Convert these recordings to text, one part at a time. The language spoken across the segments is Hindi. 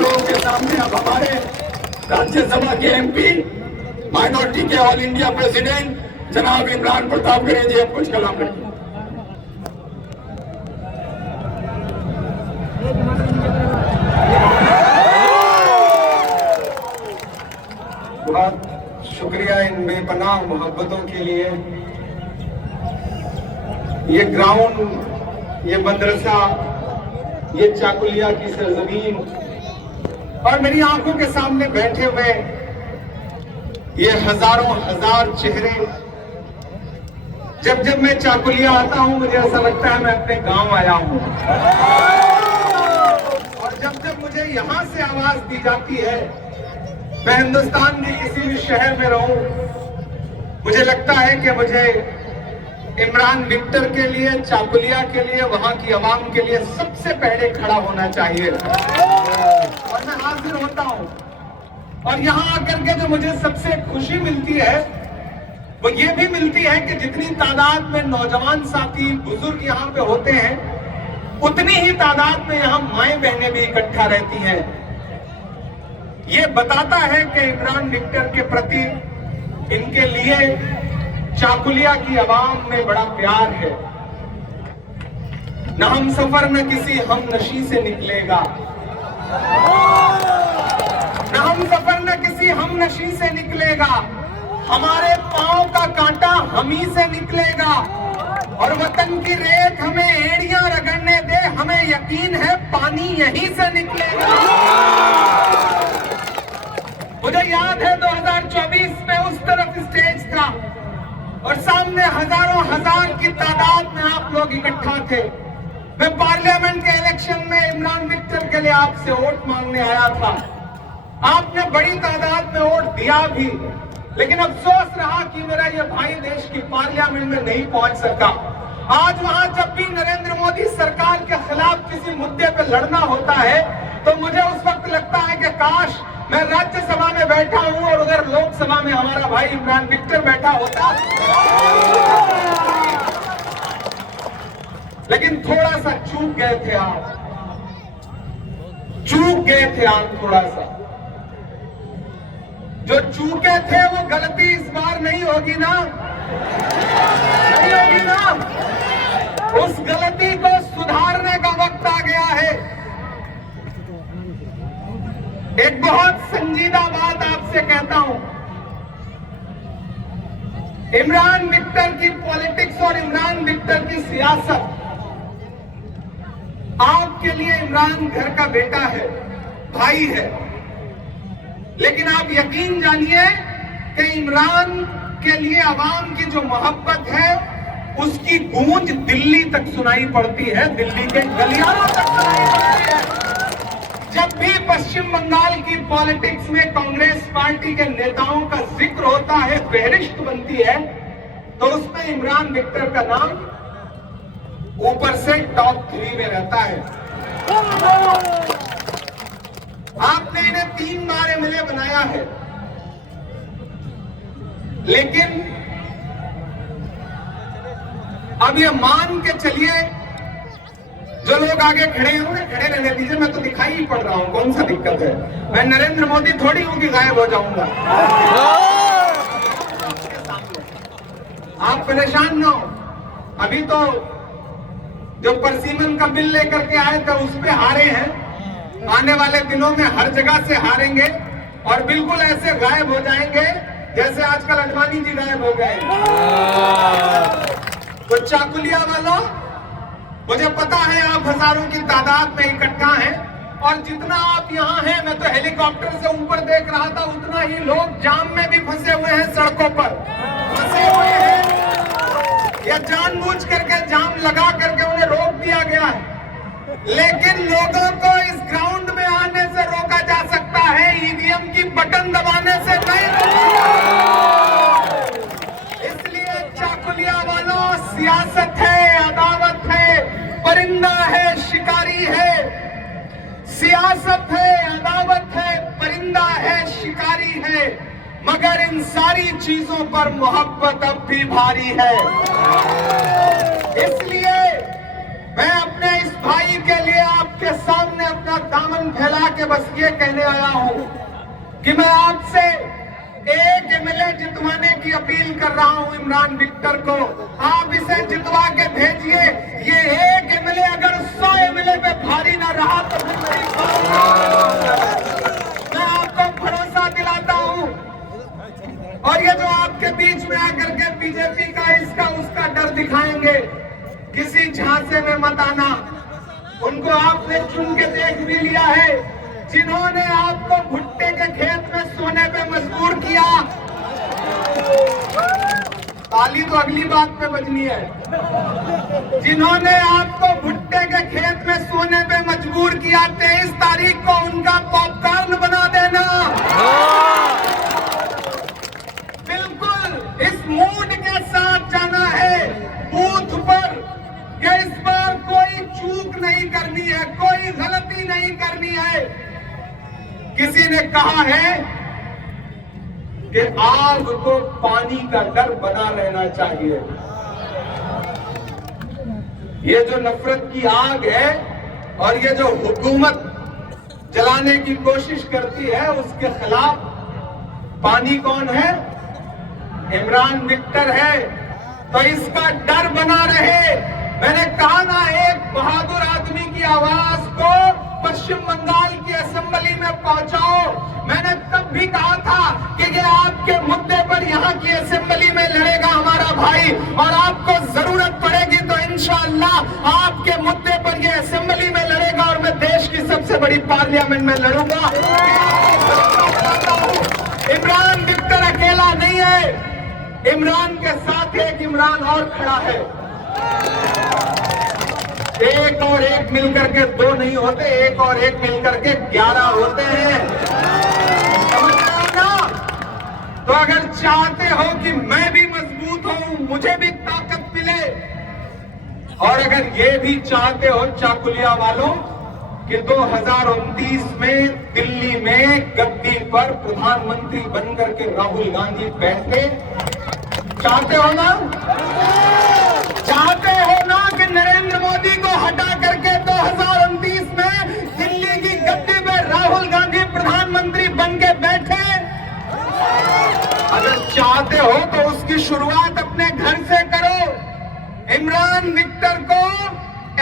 लोगों के सामने अब हमारे राज्यसभा के एमपी, माइनॉरिटी के ऑल इंडिया प्रेसिडेंट जनाब इमरान प्रताप करें जी अब कुछ कलाम रखें। बहुत शुक्रिया इन बेपनाह मोहब्बतों के लिए। ये ग्राउंड, ये मदरसा, ये चाकुलिया की सरजमीन और मेरी आंखों के सामने बैठे हुए ये हजारों हजार चेहरे, जब जब मैं चाकुलिया आता हूं मुझे ऐसा लगता है मैं अपने गांव आया हूं। और जब जब मुझे यहां से आवाज दी जाती है, मैं हिंदुस्तान के किसी भी शहर में रहूं, मुझे लगता है कि मुझे इमरान विक्टर के लिए, चाकुलिया के लिए, वहां की आवाम के लिए सबसे पहले खड़ा होना चाहिए। और मैं हाजिर होता हूं। और यहां आकर के जो मुझे सबसे खुशी मिलती है वो ये भी मिलती है कि जितनी तादाद में नौजवान साथी, बुजुर्ग यहाँ पे होते हैं, उतनी ही तादाद में यहाँ माएं बहनें भी इकट्ठा रहती हैं। ये बताता है कि इमरान विक्टर के प्रति इनके लिए चाकुलिया की आवाम में बड़ा प्यार है। न हम सफर न किसी हम नशी से निकलेगा, न हम सफर न किसी हम नशी से निकलेगा, हमारे पांव का कांटा हम ही से निकलेगा। और वतन की रेत हमें एड़ियां रगड़ने दे, हमें यकीन है पानी यहीं से निकलेगा। मुझे याद है 2024 में उस तरफ स्टेज था और सामने हजारों हजार की तादाद में आप लोग इकट्ठा थे। मैं पार्लियामेंट के इलेक्शन में इमरान विक्टर के लिए आपसे वोट मांगने आया था। आपने बड़ी तादाद में वोट दिया भी, लेकिन अफसोस रहा कि मेरा ये भाई देश की पार्लियामेंट में नहीं पहुंच सका। आज वहां जब भी नरेंद्र मोदी सरकार के खिलाफ किसी मुद्दे पे लड़ना होता है तो मुझे उस वक्त लगता है कि काश मैं राज्यसभा में बैठा हूं और उधर लोकसभा में हमारा भाई इमरान विक्टर बैठा होता। लेकिन थोड़ा सा चूक गए थे आप, चूक गए थे आप थोड़ा सा। जो चूके थे वो गलती इस बार नहीं होगी ना, नहीं होगी ना। उस गलती को सुधारने का वक्त आ गया है। एक बहुत संजीदा बात आपसे कहता हूं, इमरान विक्टर की पॉलिटिक्स और इमरान विक्टर की सियासत, आपके लिए इमरान घर का बेटा है, भाई है, लेकिन आप यकीन जानिए कि इमरान के लिए आवाम की जो मोहब्बत है उसकी गूंज दिल्ली तक सुनाई पड़ती है, दिल्ली के गलियारों तक सुनाई पड़ती है। जब भी पश्चिम बंगाल की पॉलिटिक्स में कांग्रेस पार्टी के नेताओं का जिक्र होता है, फहरिस्त बनती है, तो उसमें इमरान विक्टर का नाम ऊपर से टॉप 3 में रहता है। आपने इन्हें 3 बार एमएलए बनाया है, लेकिन अब ये मान के चलिए जो लोग आगे खड़े हैं उन्हें खड़े रहने दीजिए, मैं तो दिखाई ही पड़ रहा हूं, कौन सा दिक्कत है। मैं नरेंद्र मोदी थोड़ी हूं कि गायब हो जाऊंगा। आप परेशान ना हो। अभी तो जो परसीमन का बिल लेकर के आए थे उस पे हारे हैं, आने वाले दिनों में हर जगह से हारेंगे और बिल्कुल ऐसे गायब हो जाएंगे जैसे आजकल अडवाणी जी गायब हो गए। तो चाकुलिया वालों, मुझे पता है आप हजारों की तादाद में इकट्ठा हैं और जितना आप यहाँ हैं, मैं तो हेलीकॉप्टर से ऊपर देख रहा था, उतना ही लोग जाम में भी फंसे हुए हैं, सड़कों पर फंसे हुए हैं या जानबूझ करके जाम लगा करके उन्हें रोक दिया गया है। लेकिन लोगों को इस ग्राउंड में आने से रोका जा सकता है, ईवीएम की बटन दबाने से नहीं। इसलिए चाकुलिया वालों, सियासत है, अदावत है, परिंदा है, शिकारी है। सियासत है, अदावत है, परिंदा है, शिकारी है, मगर इन सारी चीजों पर मोहब्बत अब भी भारी है। इसलिए मैं अपने इस भाई के लिए आपके सामने अपना दामन फैला के बस ये कहने आया हूं कि मैं आपसे एक एमएलए जितवाने की अपील कर रहा हूं इमरान विक्टर को। आप इसे जितवा के भेजिए। ये एक एमएलए अगर 100 एमएलए पे भारी ना रहा तो फिर मैं आपको भरोसा दिलाता हूं। और ये जो आपके बीच में आकर के बीजेपी का इसका उसका डर दिखाएंगे, किसी झांसे में मत आना। उनको आपने चुन के देख भी लिया है। जिन्होंने आपको भुट्टे के खेत में सोने पे मजबूर किया, ताली तो अगली बात पे बजनी है। जिन्होंने आपको भुट्टे के खेत में सोने पे मजबूर किया, 23 तारीख को उनका पॉपकॉर्न बना देना। बिल्कुल इस मूड के साथ जाना है बूथ पर कि इस बार कोई चूक नहीं करनी है, कोई गलती नहीं करनी है। किसी ने कहा है कि आग को पानी का डर बना रहना चाहिए। ये जो नफरत की आग है और ये जो हुकूमत जलाने की कोशिश करती है, उसके खिलाफ पानी कौन है? इमरान विक्टर है। तो इसका डर बना रहे। मैंने कहा ना, एक बहादुर आदमी की आवाज को पश्चिम बंगाल की असेंबली में पहुंचाओ। मैंने तब भी कहा था कि ये आपके मुद्दे पर यहाँ की असेंबली में लड़ेगा हमारा भाई, और आपको जरूरत पड़ेगी तो इंशाअल्लाह आपके मुद्दे पर ये असेंबली में लड़ेगा और मैं देश की सबसे बड़ी पार्लियामेंट में लड़ूंगा। इमरान विक्टर अकेला नहीं है, इमरान के साथ एक इमरान और खड़ा है। एक और एक मिलकर के 2 नहीं होते, एक और एक मिलकर के 11 होते हैं। समझ रहे हो ना? तो अगर चाहते हो कि मैं भी मजबूत हूं, मुझे भी ताकत मिले, और अगर ये भी चाहते हो चाकुलिया वालों कि 2029 में दिल्ली में गद्दी पर प्रधानमंत्री बनकर के राहुल गांधी बैठे, चाहते हो ना? चाहते हो ना कि नरेंद्र मोदी को हटा करके 2029 में दिल्ली की गद्दी पर राहुल गांधी प्रधानमंत्री बन के बैठे? अगर चाहते हो तो उसकी शुरुआत अपने घर से करो। इमरान विक्टर को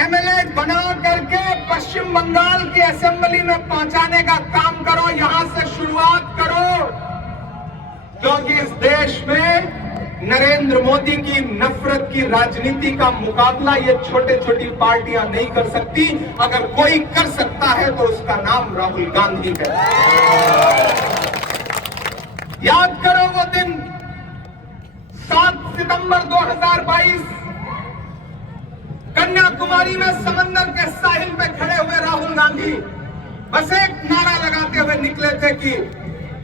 एमएलए बना करके पश्चिम बंगाल की असेंबली में पहुंचाने का काम करो, यहां से शुरुआत करो। क्योंकि इस देश में नरेंद्र मोदी की नफरत की राजनीति का मुकाबला ये छोटे छोटी पार्टियां नहीं कर सकती। अगर कोई कर सकता है तो उसका नाम राहुल गांधी है। याद करो वो दिन 7 सितंबर 2022, कन्याकुमारी में समंदर के साहिल पे खड़े हुए राहुल गांधी बस एक नारा लगाते हुए निकले थे कि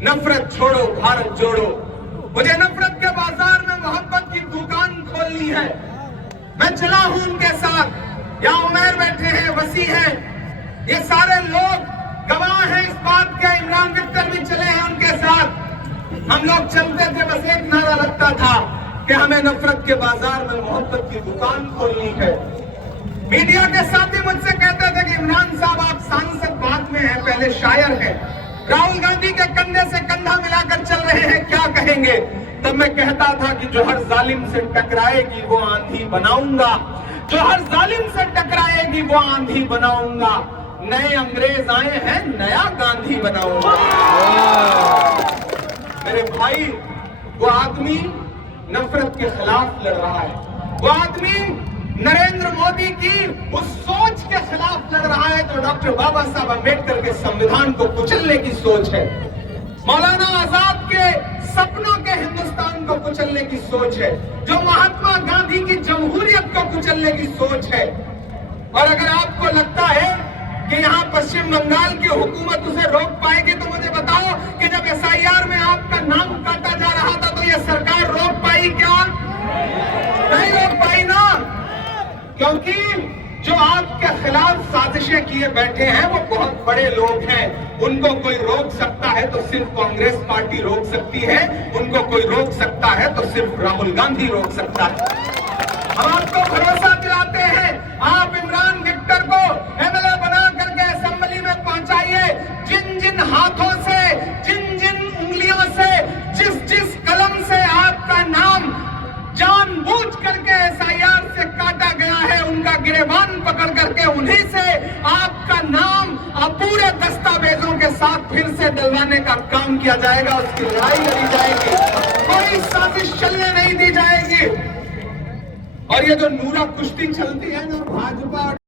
नफरत छोड़ो भारत जोड़ो। मुझे नफरत के बाजार में मोहब्बत की दुकान खोलनी है। मैं चला हूं उनके साथ। यहाँ उमर बैठे हैं, वसी हैं, ये सारे लोग गवाह हैं इस बात के। इमरान विक्टर भी चले हैं उनके साथ। हम लोग चलते थे, बस एक नारा लगता था कि हमें नफरत के बाजार में मोहब्बत की दुकान खोलनी है। मीडिया के साथी मुझसे कहते थे कि इमरान साहब आप सांसद बाद में हैं, पहले शायर हैं, राहुल गांधी के कंधे से कंधा मिलाकर चल रहे हैं, क्या कहेंगे? तब मैं कहता था कि जो हर जालिम से टकराएगी वो आंधी बनाऊंगा, जो हर जालिम से टकराएगी वो आंधी बनाऊंगा। नए अंग्रेज आए हैं, नया गांधी बनाऊंगा। मेरे भाई, वो आदमी नफरत के खिलाफ लड़ रहा है। वो आदमी नरेंद्र मोदी की उस सोच के खिलाफ लड़ रहा है जो डॉक्टर बाबा साहब अम्बेडकर के संविधान को कुचलने की सोच है, मौलाना आजाद के सपनों के हिंदुस्तान को कुचलने की सोच है, जो महात्मा गांधी की जमहूरियत को कुचलने की सोच है। और अगर आपको लगता है कि यहाँ पश्चिम बंगाल की हुकूमत उसे रोक पाएगी तो मुझे बताओ कि जब एसआईआर में आपका नाम काटा जा रहा था तो ये सरकार रोक पाई क्या? नहीं रोक पाई ना, क्योंकि जो आपके खिलाफ साजिशें किए बैठे हैं वो बहुत बड़े लोग हैं। उनको कोई रोक सकता है तो सिर्फ कांग्रेस पार्टी रोक सकती है, उनको कोई रोक सकता है तो सिर्फ राहुल गांधी रोक सकता है। हम आपको भरोसा दिलाते हैं, आप इमरान विक्टर को एमएलए बना करके असेंबली में पहुंचाइए। जिन जिन हाथों से, जिन जिन उंगलियों से, जिस जिस कलम से आपका नाम जानबूझ करके एसआईआर से काटा गया है, उनका गिरेबान पकड़ करके उन्हीं से आपका नाम पूरे दस्तावेजों के साथ फिर से डलवाने का काम किया जाएगा। उसकी लड़ाई लड़ी जाएगी, कोई साजिश चलने नहीं दी जाएगी। और ये जो नूरा कुश्ती चलती है ना भाजपा